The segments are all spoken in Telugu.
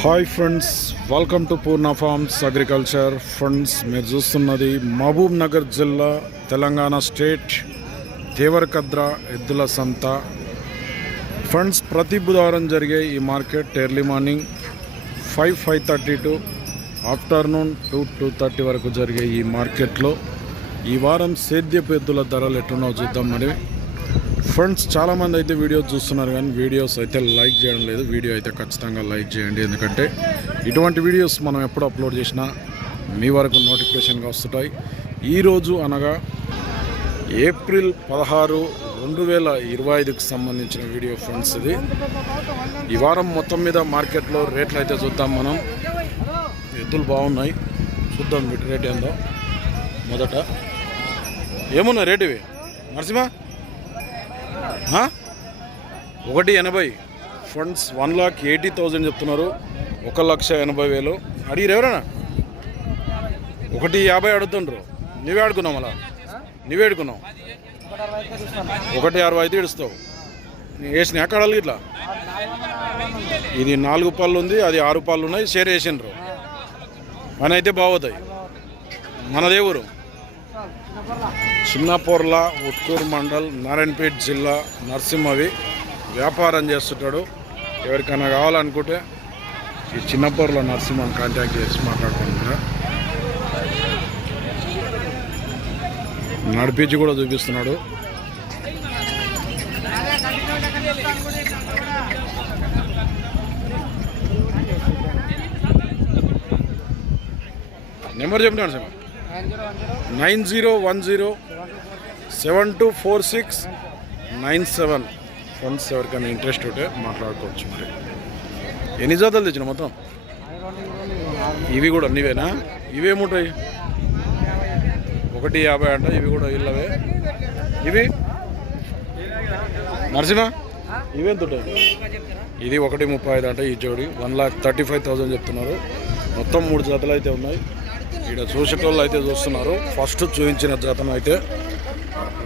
Hi friends welcome to Purna farms agriculture friends మీరు చూస్తున్నది మహబూబ్ నగర్ జిల్లా తెలంగాణ స్టేట్ దేవరకద్ర ఎద్దుల సంత. ఫ్రెండ్స్ ప్రతి బుధవారం జరిగే ఈ market early morning five five thirty to afternoon two two thirty వరకు జరిగే ఈ మార్కెట్లో ఈ వారం సేద్యపు ఎద్దుల ధరలు ఎట్టున్నావు చూద్దాం మరి. ఫ్రెండ్స్ చాలామంది అయితే వీడియోస్ చూస్తున్నారు కానీ వీడియోస్ అయితే లైక్ చేయడం లేదు. వీడియో అయితే ఖచ్చితంగా లైక్ చేయండి. ఎందుకంటే ఇటువంటి వీడియోస్ మనం ఎప్పుడు అప్లోడ్ చేసినా మీ వరకు నోటిఫికేషన్గా వస్తుంటాయి. ఈరోజు అనగా ఏప్రిల్ పదహారు రెండు వేల ఇరవై ఐదుకు సంబంధించిన వీడియో ఫ్రెండ్స్ ఇది. ఈ వారం మొత్తం మీద మార్కెట్లో రేట్లు అయితే చూద్దాం మనం. ఎద్దులు బాగున్నాయి. చూద్దాం వీటి రేట్ ఏందో. మొదట ఏమున్నాయి రేటు ఇవి? నరసింహ? ఒకటి ఎనభై. Funds one lakh eighty thousand చెప్తున్నారు. ఒక లక్ష ఎనభై వేలు. అడిగిరు ఎవరైనా? ఒకటి యాభై అడుగుతుండ్రు. నువ్వే ఆడుకున్నావు అలా నువ్వే ఆడుకున్నావు ఒకటి అరవై అయితే ఇడుస్తావు నీ వేసిన ఎక్కడాలి ఇట్లా? ఇది నాలుగు పళ్ళు ఉంది అది ఆరు పళ్ళు ఉన్నాయి షేర్ వేసిండ్రు. మన అయితే బాగుతాయి. మనదే ఊరు చిన్నపూర్ల ఉట్కూరు మండల్ నారాయణపేట్ జిల్లా నరసింహవి. వ్యాపారం చేస్తుంటాడు. ఎవరికైనా కావాలనుకుంటే ఈ చిన్నపూర్ల నర్సింహం కాంటాక్ట్ చేసి మాట్లాడుకుంటున్నా. నడిపించి కూడా చూపిస్తున్నాడు. నెంబర్ చెప్పినాడు sir. Nine zero one zero seven two four six nine seven. Funds ఎవరికైనా ఇంట్రెస్ట్ ఉంటే మాట్లాడుకోవచ్చు మరి. ఎన్ని జాతలు తెచ్చిన మొత్తం? ఇవి కూడా నీవేనా? ఇవేముంటాయి ఒకటి యాభై అంట ఇవి కూడా ఇళ్ళవే. ఇవి? నరసింహ ఇవేంత ఉంటాయి? ఇది ఒకటి ముప్పై ఐదు అంట ఈ జోడి. One lakh thirty five thousand చెప్తున్నారు. మొత్తం మూడు జాతలు అయితే ఉన్నాయి. ఇక్కడ చూసేటోళ్ళు అయితే చూస్తున్నారు. ఫస్ట్ చూపించిన జతను అయితే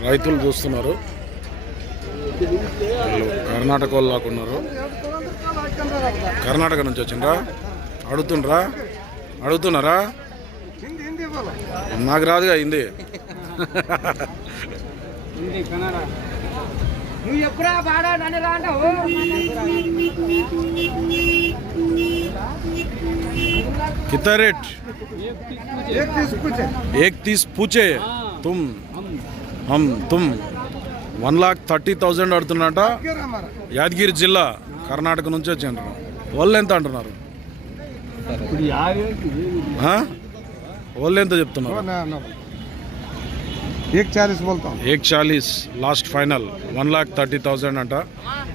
రైతులు చూస్తున్నారు. కర్ణాటక వాళ్ళు లాక్కున్నారు కర్ణాటక నుంచి వచ్చిండ్రా? అడుగుతుండ్రా? అడుగుతున్నారా? నాకు రాదుగా హిందీ. నువ్వు ఎప్పుడా బాడా నన్ను రా అంటావు कितना रेट एक तीस पूछे तुम हम तुम వన్ లాక్ థర్టీ థౌజండ్ అడుతున్నట యాదగిరి జిల్లా కర్ణాటక నుంచి వచ్చిండ్రు వాళ్ళు ఎంత అంటున్నారు ఆ? వాళ్ళు ఎంత చెప్తున్నారు एक चालीस बोलता हूँ ఏక్ Chalisa last final one lakh thirty thousand అంట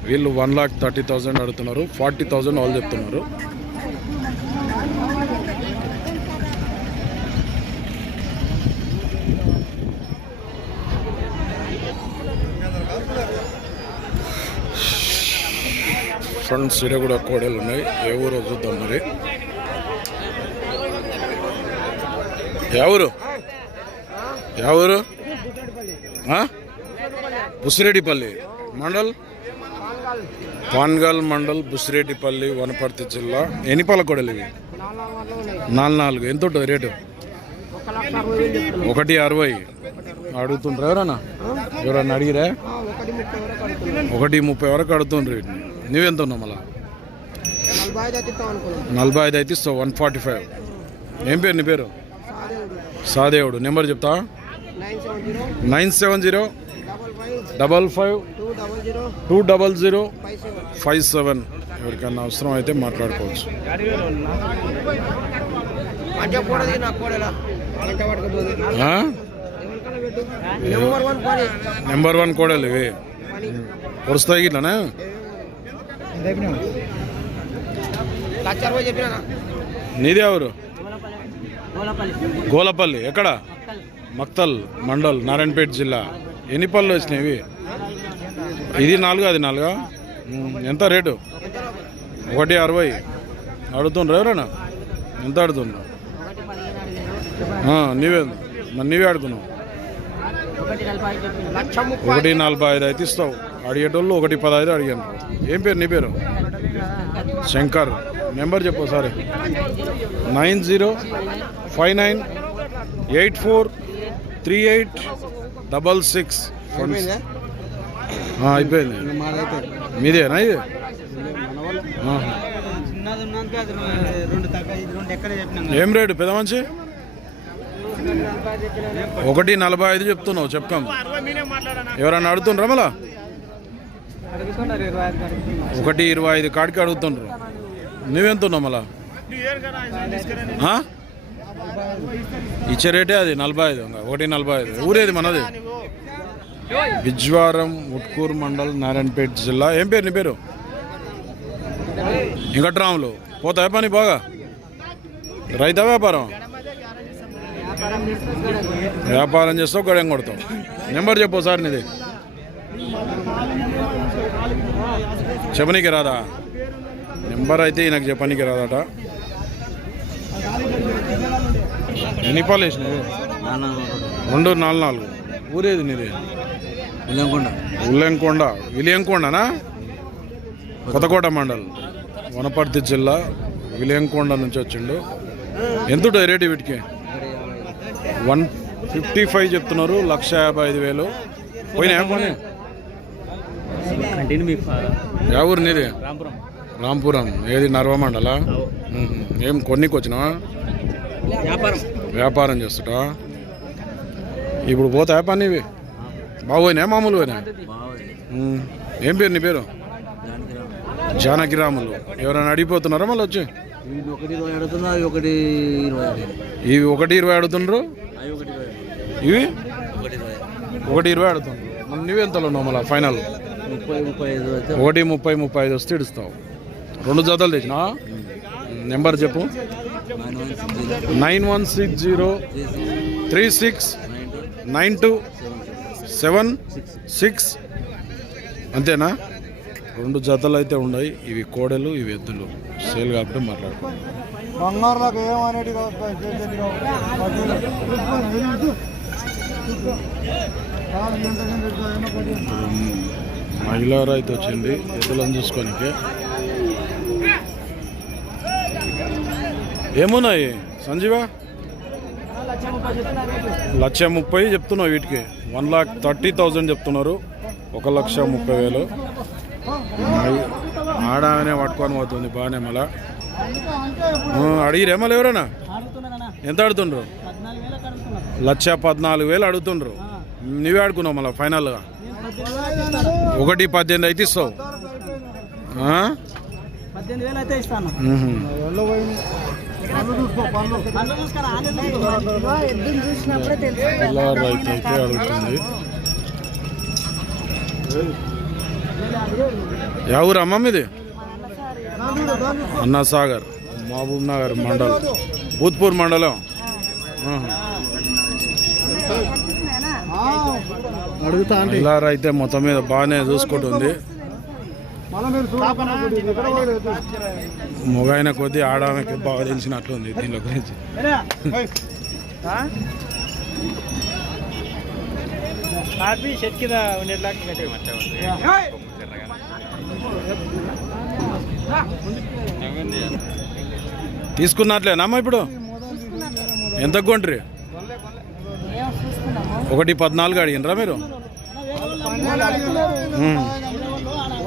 వీళ్ళు వన్ లాక్ థర్టీ థౌజండ్ అడుగుతున్నారు ఫార్టీ థౌజండ్ వాళ్ళు చెప్తున్నారు ఫ్రెండ్స్ ఇక్కడ కూడా కోడలు ఉన్నాయి ఏ ఊరో చూద్దాం మరి ఎవరు ఎవరు బుసిరెడ్డిపల్లి మండల్? పాన్గల్ మండల్ బుసిరెడ్డిపల్లి వనపర్తి జిల్లా. ఎన్ని పలకొడలు ఇవి? నాలుగు నాలుగు. ఎంత ఉంటుంది రేటు? ఒకటి అరవై. అడుగుతుండ్రు ఎవరన్నా? ఎవరన్నా అడిగిరా? ఒకటి ముప్పై వరకు అడుగుతుండ్రు వీటిని. నువ్వెంత ఉన్నావు మళ్ళా? నలభై ఐదు ఐదు అయితే ఇస్తావు వన్ ఫార్టీ ఫైవ్. ఏం పేరు నీ పేరు? సాదేవుడు. సాదేవుడు. నెంబర్ చెప్తా nine seven zero double five two double zero five seven ఎవరికైనా ఎవరికన్నా అవసరం అయితే మాట్లాడుకోవచ్చు. నెంబర్ వన్ కోడలు ఇవి. పని ఇట్లానే నీదే ఎవరు? గోలపల్లి. ఎక్కడ? మక్తల్ మండల్ నారాయణపేట జిల్లా. ఎన్ని పళ్ళు వచ్చినాయి ఇది నాలుగు అది నాలుగా? ఎంత రేటు? ఒకటి అరవై. అడుగుతుండ్రు ఎవరైనా? ఎంత అడుగుతుండ్రు? నీవే. మరి నీవే అడుగున్నావు ఒకటి నలభై ఐదు అయితే ఇస్తావు. అడిగేటోళ్ళు ఒకటి పదహైదు అడిగాను. ఏం పేరు నీ పేరు? శంకర్. నెంబర్ చెప్పు sorry nine zero five nine eight four three eight double six అయిపోయింది? మీదేనా ఇది? ఏం రేటు పెద్ద మంచి ఒకటి నలభై ఐదు చెప్తున్నావు చెప్తాం. ఎవరన్నా అడుగుతుండ్రా మళ్ళా? ఒకటి ఇరవై ఐదు కాడికి అడుగుతుండ్రు. నువ్వెంతున్నావు మళ్ళా? ఇచ్చే రేటే అది నలభై ఐదు ఒకటి నలభై ఐదు. ఊరేది మనది? బిజ్వారం ఉట్కూరు మండల్ నారాయణపేట జిల్లా. ఏం పేరు నీ పేరు? వెంకట్రాములు. పోతాయి పని బాగా? రైతా వ్యాపారం? వ్యాపారం చేస్తావు ఏం కొడతావు. నెంబర్ చెప్పు సార్ నీది. చెప్పనీకి రాదా? నెంబర్ అయితే ఈయనకు చెప్పనీకి రాదట. ఎన్ని పాలు వేసినవి రెండు నాలుగు నాలుగు. ఊరేది నీది? ఉల్లెంకొండ. విలియంకొండనా? కొత్తకోట మండల్. వనపర్తి జిల్లా విలియంకొండ నుంచి వచ్చిండు. ఎంత రేటు వీటికి? వన్ ఫిఫ్టీ ఫైవ్ చెప్తున్నారు. లక్ష యాభై ఐదు వేలు. పోయినా పోనీ యా ఊరు నీది? రాంపురం. రాంపురం. ఏది నర్వమండల? ఏం కొన్నికి వచ్చినావా? వ్యాపారం. వ్యాపారం చేస్తుటా? ఇప్పుడు పోతాయా పని ఇవి బాగోయినా మామూలు పోయినా. ఏం పేరు నీ పేరు? జానకి రాములు ఎవరైనా అడిగిపోతున్నారా మళ్ళీ వచ్చి? ఇవి ఒకటి ఇరవై అడుగుతుండ్రు? ఇరవై ఇవి? ఒకటి ఇరవై అడుగుతుండ్రు. మళ్ళీ నువ్వెంతలో ఉన్నావు మళ్ళీ ఫైనల్? ఒకటి ముప్పై ముప్పై ఐదు వస్తే ఇడుస్తావు. రెండు జతలు తెచ్చినా? నెంబర్ చెప్పు. Nine one six zero three six nine two seven six అంతేనా? రెండు జతలు అయితే ఉన్నాయి. ఇవి కోడలు ఇవి ఎద్దులు. సేల్ కాబట్టి మాట్లాడుకో బంగారులకు ఏమనేది మహిళా రైతు వచ్చింది ఎద్దులను చూసుకోనికి. ఏమున్నాయి? సంజీవా? లక్ష ముప్పై చెప్తున్నావు వీటికి. వన్ లాక్ థర్టీ థౌజండ్ చెప్తున్నారు. ఒక లక్ష ముప్పై వేలు. ఆడానే పట్టుకొని పోతుంది. బాగానే మళ్ళా. ఆ, అడిగిరే మళ్ళీ ఎవరైనా? ఎంత అడుగుతుండ్రు? లక్ష పద్నాలుగు వేలు అడుగుతుండ్రు. నువ్వే ఆడుకున్నావు మళ్ళీ ఫైనల్గా. ఒకటి పద్దెనిమిది అయితే ఇస్తావు. పద్దెనిమిది వేలు అయితే అడుగుతుంది యా ఊరు అమ్మ మీది? అన్నా సాగర్ మహబూబ్ నగర్ మండలం. భూత్పూర్ మండలం. అడుగుతా అయితే మొత్తం మీద బాగానే చూసుకుంటుంది మళ్ళీ మీరు చూడండి ఎక్కడ పోలేదు మొగైన కొద్దీ ఆడడానికి బాగా తెలిసినట్లుంది దీనిలో గురించి. హ్యాపీ షెట్ కింద ఉండేట్లాగా తీసుకున్నట్లేనమ్మా ఇప్పుడు? ఎంత కొండ్రి ఒకటి పద్నాలుగు అడిగినరా మీరు?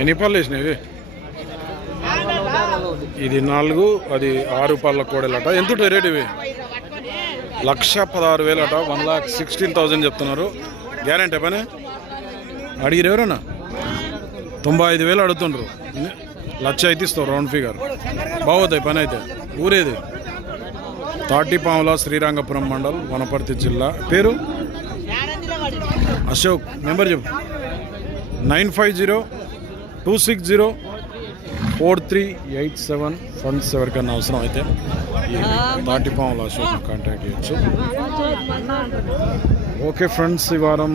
ఎన్ని పళ్ళు వేసినాయి ఇది నాలుగు అది ఆరు పళ్ళ కోడలట. ఎంత ఉంటుంది రేట్ ఇవి? లక్ష పదహారు వేలట వన్ లాక్ సిక్స్టీన్ థౌజండ్ చెప్తున్నారు. గ్యారంటీ పని? అడిగిరు ఎవరన్నా? తొంభై ఐదు వేలు అడుగుతుండ్రు. లక్ష అయితే ఇస్తావు రౌండ్ ఫిగర్ బాగుతాయి పని అయితే. ఊరేది? తాటిపాముల శ్రీరంగపురం మండల్ వనపర్తి జిల్లా. పేరు? అశోక్ నెంబర్ చెప్పు. Nine five zero two six zero four three eight seven funds ఎవరికైనా అవసరం అయితే ఈ తాటిపాముల అశోక్ కాంటాక్ట్ చేయొచ్చు. ఓకే ఫ్రెండ్స్ ఈ వారం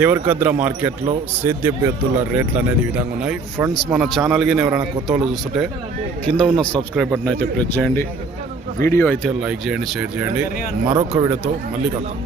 దేవరకద్ర మార్కెట్లో సేద్య అభ్యర్థుల రేట్లు అనేది ఈ విధంగా ఉన్నాయి. ఫ్రెండ్స్ మన ఛానల్కి ఎవరైనా కొత్త వాళ్ళు చూస్తుంటే కింద ఉన్న సబ్స్క్రైబ్ బటన్ అయితే ప్రెస్ చేయండి. వీడియో అయితే లైక్ చేయండి షేర్ చేయండి. మరొక వీడియోతో మళ్ళీ కలుద్దాం.